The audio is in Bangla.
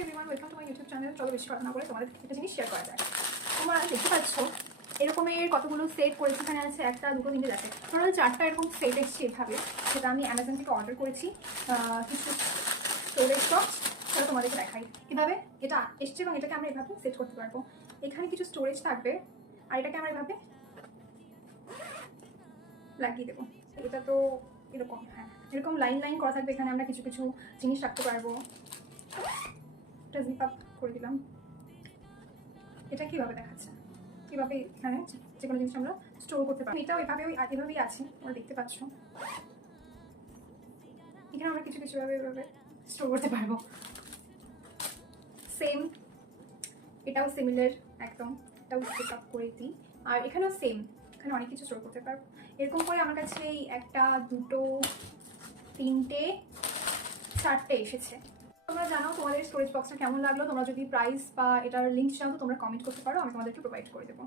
Everyone, welcome to my YouTube channel. চলো বেশি কথা না বলে তোমাদের একটা জিনিস শেয়ার করা যায়। তোমরা দেখতে পাচ্ছ এরকমের কতগুলো সেট করেছি। এখানে আছে একটা, দুটো, তিনটে, চারটে, টোটাল 4টা এরকম সেট এসছে এভাবে, সেটা আমি অ্যামাজন থেকে অর্ডার করেছি। কিছু স্টোরেজ বক্স, সেটা তোমাদেরকে দেখাই কীভাবে এটা এসছে এবং এটাকে আমরা এভাবে সেট করতে পারবো। এখানে কিছু স্টোরেজ থাকবে আর এটাকে আমরা এভাবে লাগিয়ে দেবো। এটা তো এরকম, হ্যাঁ এরকম লাইন লাইন করা থাকবে। এখানে আমরা কিছু কিছু জিনিস রাখতে পারবো। এটা জিপ আপ করে দিলাম। এটা কীভাবে দেখাচ্ছে, কীভাবে এখানে যে কোনো জিনিস আমরা স্টোর করতে পারি। এটাও এভাবেই আছে, তোমরা দেখতে পাচ্ছ। এখানে আমরা কিছু কিছু এভাবে স্টোর করতে পারবো। সেম, এটাও সিমিলার একদম, এটাও জিপ আপ করে দিই। আর এখানেও সেম, এখানে অনেক কিছু স্টোর করতে পারবো। এরকম করে আমার কাছে এই 1, 2, 3, 4টে এসেছে। তোমরা জানাও তোমাদের স্টোরেজ বক্সটা কেমন লাগলো। তোমরা যদি প্রাইস বা এটার লিঙ্ক চাও তো তোমরা কমেন্ট করতে পারো, আমি তোমাদেরকে প্রোভাইড করে দেবো।